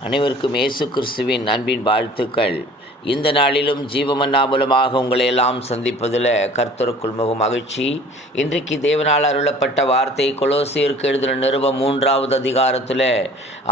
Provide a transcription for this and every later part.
அனைவருக்கும் இயேசு கிறிஸ்துவின் அன்பின் வாழ்த்துக்கள். இந்த நாளிலும் ஜீவமன்னா மூலமாக உங்களை எல்லாம் சந்திப்பதில் கர்த்தருக்குள் மிக மகிழ்ச்சி. இன்றைக்கு தேவனால் அருளப்பட்ட வார்த்தை கொலோசியருக்கு எழுதின நிருபம் மூன்றாவது அதிகாரத்தில்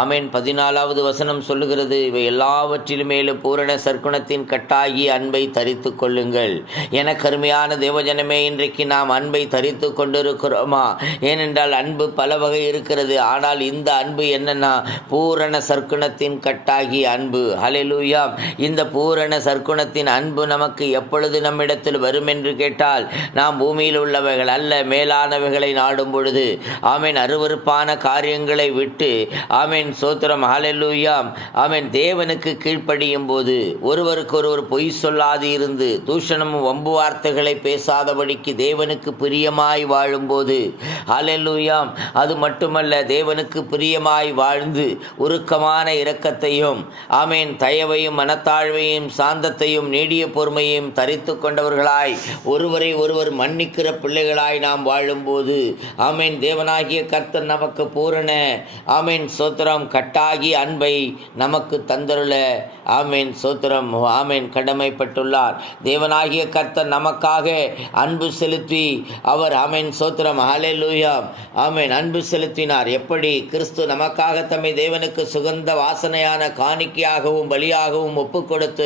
அமேன் பதினாலாவது வசனம் சொல்லுகிறது இவை எல்லாவற்றிலும் மேலும் பூரண சர்க்குணத்தின் கட்டாகி அன்பை தரித்து கொள்ளுங்கள். என கருமையான தேவஜனமே இன்றைக்கு நாம் அன்பை தரித்து கொண்டிருக்கிறோமா? ஏனென்றால் அன்பு பல வகை இருக்கிறது. ஆனால் இந்த அன்பு என்னன்னா பூரண சர்க்குணத்தின் கட்டாகி அன்பு. ஹலெலூயா இந்த பூரண சர்க்குணத்தின் அன்பு நமக்கு எப்பொழுது நம்மிடத்தில் வரும் என்று கேட்டால் நாம் பூமியில் உள்ளவைகள் அல்ல மேலானவைகளை நாடும் பொழுது. ஆமீன். அருவருப்பான காரியங்களை விட்டு ஆமீன். சோத்திரம். ஹாலெல்லூயாம் ஆமீன். தேவனுக்கு கீழ்ப்படியும் போது ஒருவருக்கு ஒருவர் பொய் சொல்லாது இருந்து தூஷணமும் வம்பு வார்த்தைகளை பேசாதபடிக்கு தேவனுக்கு பிரியமாய் வாழும்போது ஹாலெல்லூயாம் அது மட்டுமல்ல தேவனுக்கு பிரியமாய் வாழ்ந்து உருக்கமான இரக்கத்தையும் ஆமீன். தயவையும் மனத்தாழ்வையும் சாந்தத்தையும் நீடிய பொறுமையையும் தரித்து கொண்டவர்களாய் ஒருவரை ஒருவர் மன்னிக்கிற பிள்ளைகளாய் நாம் வாழும்போது. ஆமேன். தேவனாகிய கர்த்தர் நமக்கு பூரண ஆமேன். சோத்திரம் கட்டாகி அன்பை நமக்கு தந்தருள ஆமேன். சோத்திரம் ஆமேன். கடமைப்பட்டுள்ளார். தேவனாகிய கர்த்தர் நமக்காக அன்பு செலுத்தி அவர் ஆமேன். சோத்திரம். ஹலே லூயாம் ஆமேன். அன்பு செலுத்தினார். எப்படி? கிறிஸ்து நமக்காக தம்மை தேவனுக்கு சுகந்த வாசனையான காணிக்கையாகவும் பலியாகவும் ஒப்பு கொடுத்து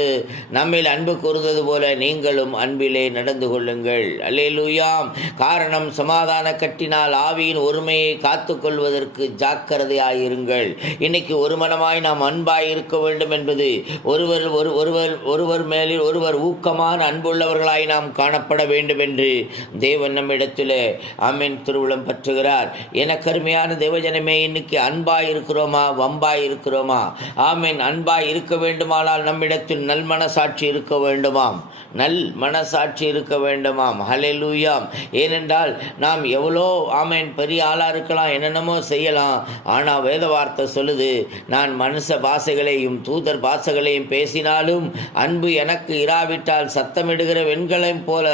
நம்மில் அன்பு கூறுவது போல நீங்களும் அன்பிலே நடந்து கொள்ளுங்கள். அல்லேலூயாம். காரணம் சமாதான கட்டினால் ஆவியின் ஒருமையை காத்து கொள்வதற்கு ஜாக்கிரதையாயிருங்கள். இன்னைக்கு ஒரு மனமாய் நாம் அன்பாய் இருக்க வேண்டும் என்பது ஒருவர் ஒரு ஒருவர் ஒருவர் மேலில் ஒருவர் ஊக்கமான அன்புள்ளவர்களாய் நாம் காணப்பட வேண்டும் என்று தேவன் நம்மிடத்தில் ஆமீன் திருவிழம் பற்றுகிறார். என கருமையான தேவஜனமே இன்னைக்கு அன்பாய் இருக்கிறோமா? வம்பாய் இருக்கிறோமா? ஆமீன் அன்பாய் இருக்க வேண்டுமானால் நம்மிடத்தில் நல் மனசாட்சி இருக்க வேண்டுமாம். நல் மனசாட்சி இருக்க வேண்டுமாம். ஹலெலூயாம் ஏனென்றால் நாம் எவ்வளோ ஆமேன் பெரிய ஆளாக இருக்கலாம் என்னென்னமோ செய்யலாம். ஆனால் வேத வார்த்தை சொல்லுது நான் மனுஷ பாஷைகளையும் தூதர் பாஷைகளையும் பேசினாலும் அன்பு எனக்கு இராவிட்டால் சத்தமிடுகிற வெண்கலம் போல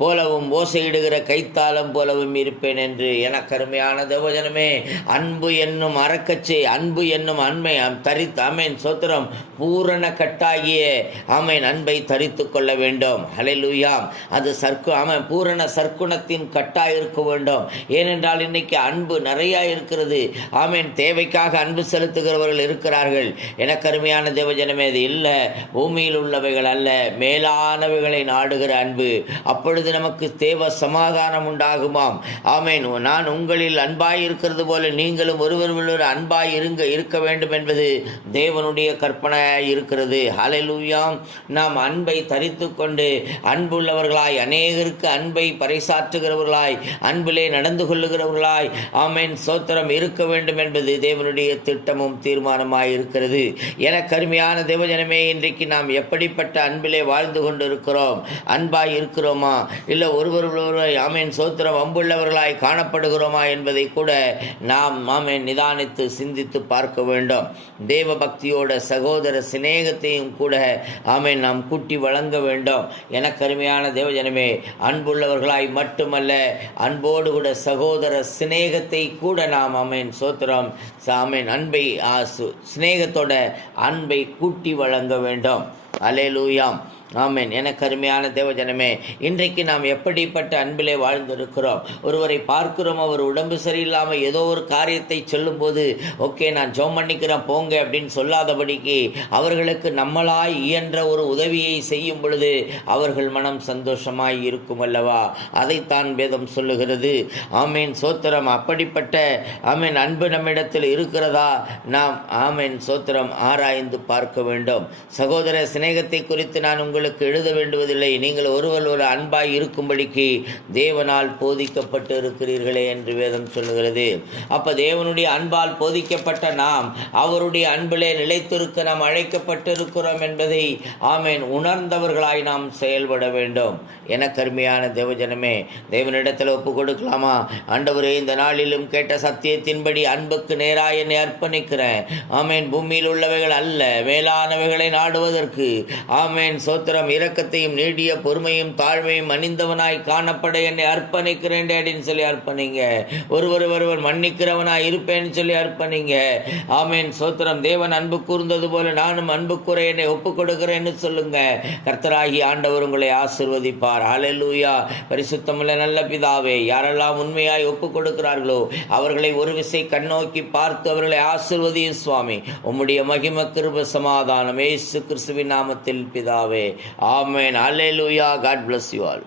போலவும் ஓசையிடுகிற கைத்தாளம் போலவும் இருப்பேன் என்று எனக்கு அருமையான தேவஜனமே அன்பு என்னும் அறக்கச்சை அன்பு என்னும் அண்மை தரித்து அமேன் சோத்திரம் பூரண கட்டாகிய ஆமேன் அன்பை தரித்து கொள்ள வேண்டும். ஹalleluya அது சர்க்கு ஆமேன் பூரண சர்க்குணத்தின் கட்டாய் இருக்க வேண்டும். ஏனென்றால் இன்னைக்கு அன்பு நிறையா இருக்கிறது. ஆமேன் தேவைக்காக அன்பு செலுத்துகிறவர்கள் இருக்கிறார்கள். எனக்கு அருமையான தேவஜனமே இது இல்லை. பூமியில் உள்ளவைகள் அல்ல. மேலானவைகளை நாடுகிற அன்பு. அப்பொழுது நமக்கு தேவ சமாதானம் உண்டாகுமாம். ஆமேன் நான் உங்களில் அன்பாய் இருக்கிறது போல நீங்களும் ஒருவர் ஒருவர் அன்பாய் இருங்க இருக்க வேண்டும் என்பது தேவனுடைய கற்பனையாய் இருக்கிறது. ஹalleluyaம் நாம் அன்பை தரித்து கொண்டு அன்புள்ளவர்களாய் அநேகருக்கு அன்பை பறைசாற்றுகிறவர்களாய் அன்பிலே நடந்து கொள்ளுகிறவர்களாய் ஆமேன். சோத்திரம் இருக்க வேண்டும் என்பது தேவனுடைய திட்டமும் தீர்மானமாய் இருக்கிறது என கருமையான தேவஜனமே இன்றைக்கு நாம் எப்படிப்பட்ட அன்பிலே வாழ்ந்து கொண்டு இருக்கிறோம் அன்பாய் இருக்கிறோமா? இல்லை ஒருவர் ஒருவரை ஆமேன். சோத்திரம் அம்புள்ளவர்களாய் காணப்படுகிறோமா என்பதை கூட நாம் ஆமேன் நிதானித்து சிந்தித்து பார்க்க வேண்டும். தேவ பக்தியோட சகோதர சிநேகத்தையும் கூட ஆமை நாம் கூட்டி வழங்க வேண்டும். என கருமையான தேவஜனமே அன்புள்ளவர்களாய் மட்டுமல்ல அன்போடு கூட சகோதர சிநேகத்தை கூட நாம் ஆமேன் சோத்திரம். ஆமேன் அன்பை ஆசு சிநேகத்தோட அன்பை கூட்டி வழங்க வேண்டும். அலேலூயாம் ஆமேன். எனக்கு அருமையான தேவஜனமே இன்றைக்கு நாம் எப்படிப்பட்ட அன்பிலே வாழ்ந்திருக்கிறோம்? ஒருவரை பார்க்கிறோம் அவர் உடம்பு சரியில்லாமல் ஏதோ ஒரு காரியத்தை சொல்லும்போது ஓகே நான் ஜோம் பண்ணிக்கிறேன் போங்க அப்படின்னு சொல்லாதபடிக்கு அவர்களுக்கு நம்மளாய் இயன்ற ஒரு உதவியை செய்யும் பொழுது அவர்கள் மனம் சந்தோஷமாய் இருக்கும் அல்லவா? அதைத்தான் வேதம் சொல்லுகிறது. ஆமேன். சோத்திரம் அப்படிப்பட்ட ஆமேன் அன்பு நம்மிடத்தில் இருக்கிறதா? நாம் ஆமேன் சோத்திரம் ஆராய்ந்து பார்க்க வேண்டும். சகோதர சிநேகத்தை குறித்து நான் உங்களுக்கு உங்களுக்கு எழுத வேண்டுவதில்லை. நீங்கள் ஒருவர் ஒரு அன்பாய் இருக்கும்படிக்கு தேவனால் போதிக்கப்பட்டு இருக்கிறீர்களே என்று வேதம் சொல்லுகிறது. அப்போ தேவனுடைய அன்பால் போதிக்கப்பட்ட நாம் அவருடைய அன்பிலே நிலைத்திருக்க நாம் அழைக்கப்பட்டிருக்கிறோம் என்பதை ஆமேன். உணர்ந்தவர்களாய் நாம் செயல்பட வேண்டும். என கருமையான தேவஜனமே தேவனிடத்தில் ஒப்பு கொடுக்கலாமா? ஆண்டவரே இந்த நாளிலும் கேட்ட சத்தியத்தின்படி அன்புக்கு நேராக என்னை அர்ப்பணிக்கிறேன். ஆமேன். பூமியில் உள்ளவைகள் அல்ல மேலானவைகளை நாடுவதற்கு. ஆமேன். சோத்த ஸ்தோத்திரம் இரக்கத்தையும் நீடிய பொறுமையும் தாழ்மையும் அணிந்தவனாய் காணப்பட என்னை அர்ப்பணிக்கிறேன் அப்படின்னு சொல்லி அர்ப்பணிங்க. ஒருவர் ஒருவர் மன்னிக்கிறவனாய் இருப்பேன்னு சொல்லி அர்ப்பணிங்க. ஆமேன். சோத்திரம் தேவன் அன்பு கூர்ந்தது போல நானும் அன்பு கூற என்னை ஒப்பு கொடுக்கிறேன்னு சொல்லுங்க. கர்த்தராகி ஆண்டவர் உங்களை ஆசிர்வதிப்பார். அலலூயா பரிசுத்தமுள்ள நல்ல பிதாவே யாரெல்லாம் உண்மையாய் ஒப்பு கொடுக்கிறார்களோ அவர்களை ஒரு விசை கண்ணோக்கி பார்த்து அவர்களை ஆசிர்வதியும் சுவாமி. உம்முடைய மகிம கிருப சமாதானம். ஏசு கிறிஸ்துவின் நாமத்தில் பிதாவே. ஆமேன் ஹalleluya காட் bless you all